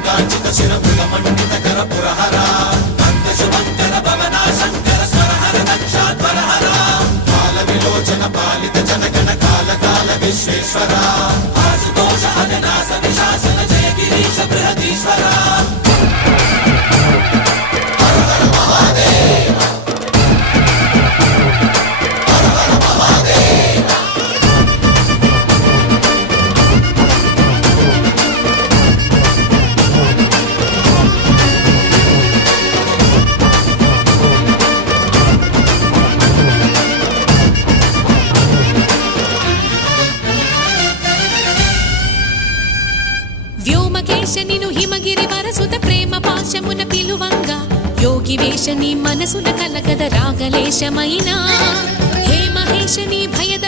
గంగాచిత శిరముల మండిత కర పురహర నంద శుభంకర భవనా శంకర స్వరహర దక్షాధ్వరహర కాల విలోచన పాలిత జనగణ కాల కాల విశ్వేశ్వర ఆశుతోష అజనాస విశాసన జయ గిరీశ బృహదీశ్వర వ్యోమకేశనిను హిమగిరి వరసుత ప్రేమ పాశమున పిలువంగా యోగి వేషని మనసున కలకద రాగలేశమైనా హే మహేశని భయద